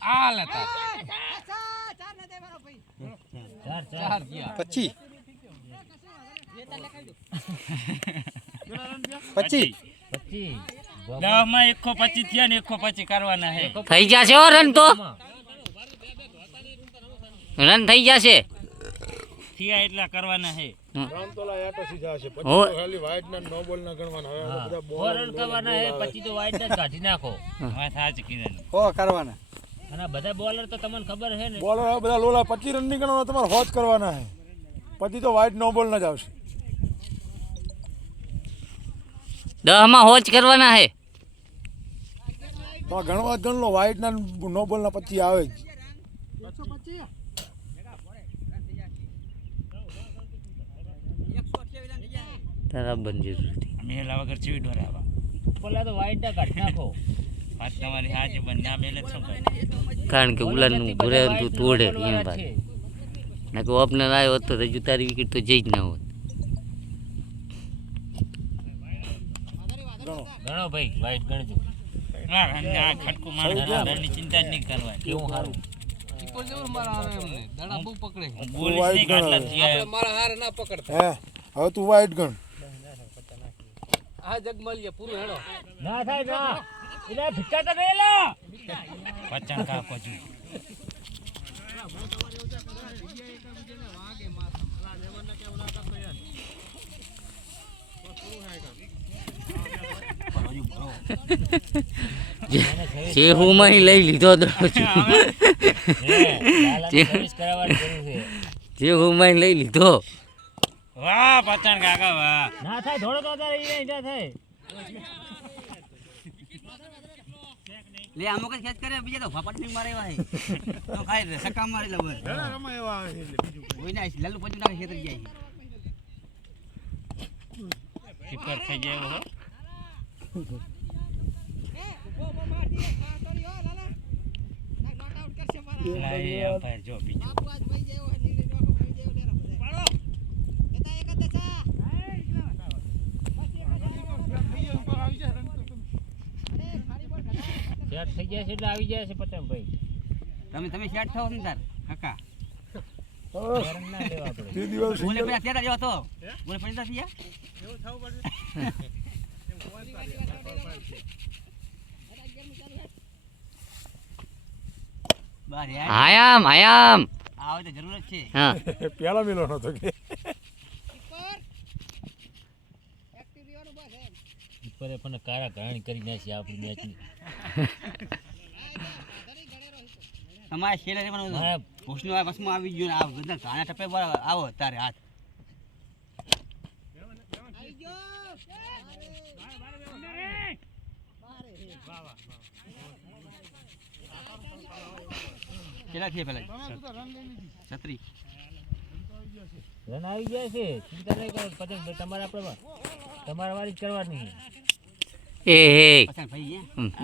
આ લેતા 25 10 માં 125 થયા ને 125 કરવાના હે થઈ જશે હો રન તો રન થઈ જશે થયા એટલા કરવાના હે રન તો લા એટો સીધા છે પછી ખાલી વાઇડ ના નો બોલ ના ગણવાના હવે બધા બોલ રન કરવાના હે પછી તો વાઇડ ના કાઢી નાખો વાત સાચી કીધું હો કરવાના અને બધા બોલર તો તમને ખબર હે ને બોલર બધા લોલા 25 રન ની ગણવાના તમારે હોજ કરવાના હે પછી તો વાઇડ નો બોલ ના જ આવશે 10 માં હોજ કરવાના હે તો ગણવા ગણ લો વાઇડ ના નો બોલ ના 25 આવે જ 125 તારા બંધી મેલા વગર ચીવી ડોરાવા પેલા તો વાઇડ ના કાઢી નાખો વાત તમારી હાજી બંને મેલે શું કરે કારણ કે ઉલાનું ઘરે તું તોડે એમ વાત ના કે ઓપનર આવ્યો હોત તો હજુ તારી વિકેટ તો જઈ જ ના હોત ગણો ભાઈ વાઇડ ગણજો ના આ ખટકો માર રનની ચિંતા જ નહીં કરવાની કેવું સારું ટીપર જેવું મારા આવે એમને દાડા બહુ પકડે બોલ નહીં કાટલા આપણે મારા હાર ના પકડતા હે હવે તું વાઇડ ગણ આ જગમલિયા પૂરું હેડો ના થાય ના એટલે ભિક્કા તો ગયેલા પચાણ કા કોજુ જે હું માં લઈ લીધો જે હું માં લઈ લીધો વાહ પચાણ કાકા વાહ ના થાય થોડો તો તારે ઈ ના થાય લે અમુક જ ખેચ કરે બીજા તો ફાપટ ની મારે વાય તો ખાઈ સકા મારી લે બસ રમા એવા આવે એટલે બીજું કોઈ ના લાલુ પજુ ના ખેતર જાય કીપર થઈ જાય હો લાઈ અંપાયર જો બીજો સેટ થઈ જાય છે એટલે આવી જાય છે પતંગ ભાઈ તમે સેટ થાઓ ને તાર કાકા હેરાન ના લેવા પડે તે દિવસ બોલે પેલા તેડા જેવા તો બોલે પૈસા થયા એવું થવું પડે બાર આયામ આયામ આવે તો જરૂર જ છે હા પેલા મેલો નતો કે કીપરે પણ કારા ઘાણી કરી નાખી આપણી મેચની તમારે શેલે રેવાનું ભૂસનો આ બસમાં આવી ગયો ને આ બધા ઘાણા ટપે આવો તારે હાથ કેટલા થયા પેલા 36 રન આવી જાય છે ચિંતા નહીં કરો પતંગ તમારે આપણે તમારા વાળી જ કરવાની એ હે પસંદ ભાઈ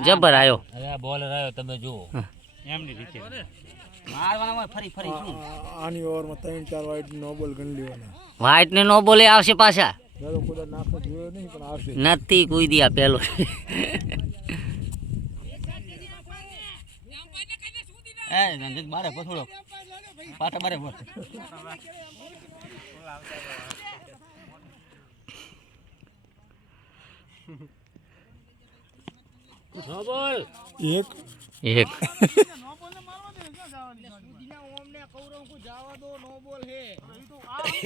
જબર આયો અરે આ બોલર આવ્યો તમે જુઓ એમની રીતે મારવાના હોય ફરી ફરી શું આની ઓવરમાં 3-4 વાઇડ નો બોલ ગણ લેવાના વ્હાઈટ ને નો બોલે આવશે પાછા દાદો કોઈ નાખો જોયો નહીં પણ આવશે નથી કોઈ દી આ પેલો એ રંજિત બારે પછોડો પાટા બારે બોલ નો બોલ એક એક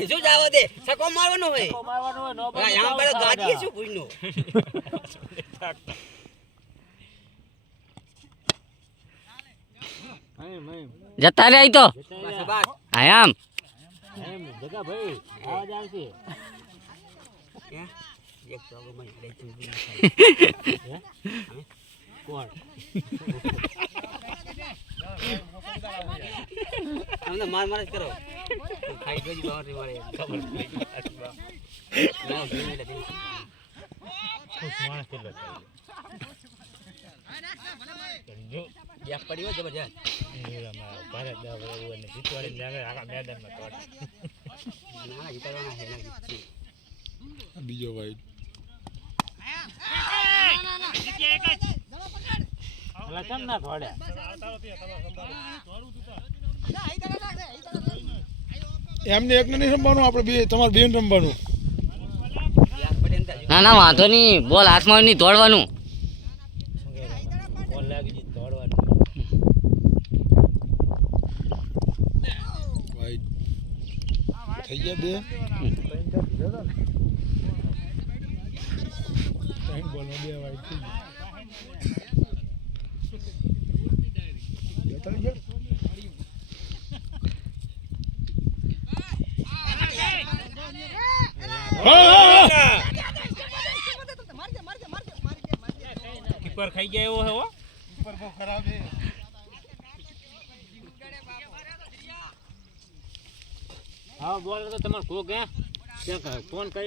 શું જાવા દે સકો મારવાનો હોય મારવાનો હોય નો બોલ યહાં પર ગાડી શું પૂછનો જતા રે તો આયામ એમ જગા ભાઈ આવાજ આવશે એક તો મને લઈ તું કોણ તમને માર માર જ કરો ખાઈ ગઈ બાવરી મારે ખબર પડી ના જોઈ લે ખુશ માણસ કેટલો જો યાક પડ્યો જબરજસ્ત ભારત જીતવાડી મેદાનમાં ના જીતવાના છે ના જીતશે. આ બીજો વાઈટ અલા કેમ ના થોડે એમને એકને નહીં રમવાનું, આપણે બે તમારે બેન રમવાનું. યાર પડે ને ત્યાં ના ના વાંધો નહીં, બોલ હાથમાં નહીં દોડવાનું. બોલ લાગી જી દોડવાનું વાઈટ થઈ ગયા બે. ત્રણ બોલમાં બે વાઈટ થઈ ગયા. બેતાળી ગયા? કીપર ખાઈ ગયા એવો હે હો હા બોલ તો તમારે કોક હે ફોન કરી